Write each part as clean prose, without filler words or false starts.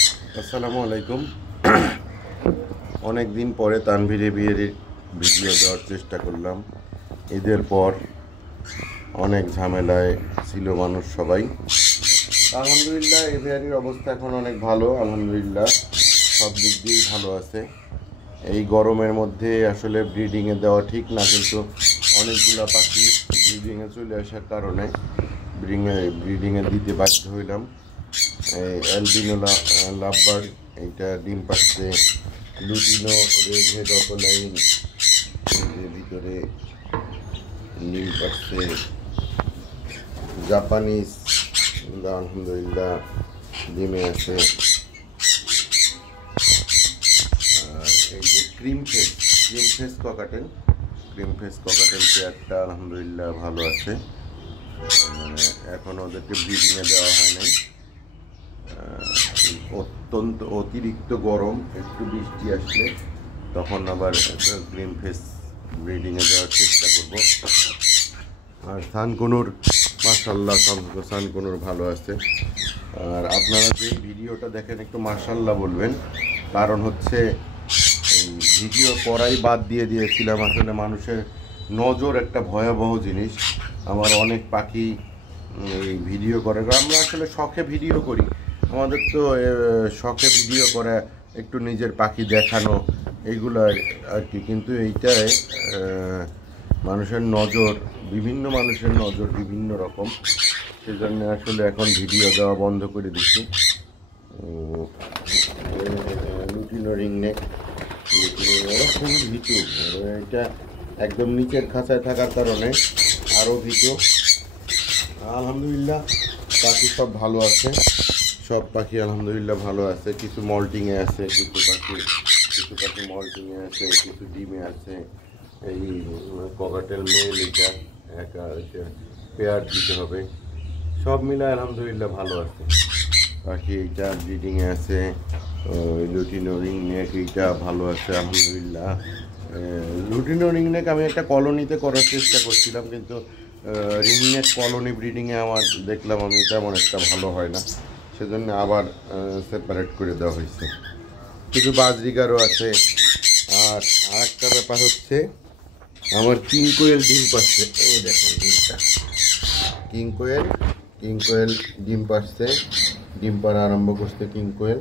আসসালামু আলাইকুম। অনেক দিন পরে তানভীরে বিয়ের ভিডিও দেওয়ার চেষ্টা করলাম। ঈদের পর অনেক ঝামেলায় ছিল মানুষ সবাই। আলহামদুলিল্লাহ এই বিহারির অবস্থা এখন অনেক ভালো, আলহামদুলিল্লাহ সব দিক দিয়েই ভালো আছে। এই গরমের মধ্যে আসলে ব্রিডিংয়ে দেওয়া ঠিক না, কিন্তু অনেকগুলা পাখি ব্রিডিংয়ে চলে আসার কারণে ব্রিডিংয়ে দিতে বাধ্য হইলাম। অ্যালবিনো লাভবার্ড, এইটা ডিম পাচ্ছে। লুটিনো রেড অকলাইন, ভিতরে ডিম পাচ্ছে। জাপানিজ আলহামদুলিল্লাহ ডিমে আছে। আর এই যে ক্রিম ফেস ককাটেল পেয়ারটা আলহামদুলিল্লাহ ভালো আছে। এখন ওদেরকে ব্রিডিংয়ে দেওয়া হয় নাই। অত্যন্ত অতিরিক্ত গরম, একটু বৃষ্টি আসলে তখন আবার গ্রিন ফেস ব্রিডিংয়ে দেওয়ার চেষ্টা করব। আর সানকুনুর মাশাআল্লাহ, সানকুনুর ভালো আছে। আর আপনারা যে ভিডিওটা দেখেন একটু মাশাআল্লাহ বলবেন, কারণ হচ্ছে ভিডিও করাই বাদ দিয়েছিলাম। আসলে মানুষের নজর একটা ভয়াবহ জিনিস। আমার অনেক পাখি এই ভিডিও করে, আমরা আসলে শখে ভিডিও করি, আমাদের তো শখে ভিডিও করা, একটু নিজের পাখি দেখানো, এইগুলো আর কি। কিন্তু এইটায় মানুষের নজর, বিভিন্ন মানুষের নজর বিভিন্ন রকম, সেজন্য আসলে এখন ভিডিও দেওয়া বন্ধ করে দিচ্ছি। লুটিনো রিংনেক, ওরা খুবই ভীতু। এটা একদম নিচের খাঁচায় থাকার কারণে আরও ভীতু। আলহামদুলিল্লাহ পাখি সব ভালো আছে, সব পাখি আলহামদুলিল্লাহ ভালো আছে। কিছু মল্টিংয়ে আছে, কিছু পাখি মল্টিংয়ে আছে, কিছু ডিমে আছে। এই ককাটেল মেল, এটা একা পেয়ার দিতে হবে। সব মিলে আলহামদুলিল্লাহ ভালো আছে পাখি। এইটা ব্রিডিংয়ে আছে। লুটিনো রিংনেক এইটা ভালো আছে আলহামদুলিল্লাহ। লুটিনো রিংনেক আমি একটা কলোনিতে করার চেষ্টা করছিলাম, কিন্তু রিংনেক কলোনি ব্রিডিংয়ে আমার দেখলাম আমি তেমন একটা ভালো হয় না, সেজন্য আবার সেপারেট করে দেওয়া হয়েছে। কিছু বাজরিগারও আছে। আর আরেকটা ব্যাপার হচ্ছে, আমার কিং কোয়েল ডিম পাচ্ছে। এই দেখেন ডিমটা, কিং কোয়েল ডিম পাচ্ছে, ডিম পাড়া আরম্ভ করছে কিং কোয়েল।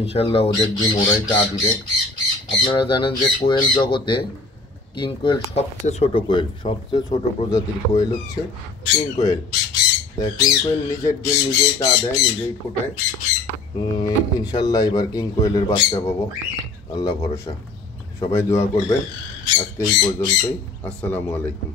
ইনশাল্লাহ ওদের ডিম ওরাই তা দিবে। আপনারা জানেন যে কোয়েল জগতে কিং কোয়েল সবচেয়ে ছোট প্রজাতির কোয়েল হচ্ছে কিং কোয়েল। কিং কোয়েল নিজের ডিম নিজেই তা দেয়, নিজেই ফোটায়। ইনশাল্লাহ এবার কিং কোয়েলের বাচ্চা পাবো, আল্লাহ ভরসা। সবাই দোয়া করবেন। আজকে এই পর্যন্তই। আসসালামু আলাইকুম।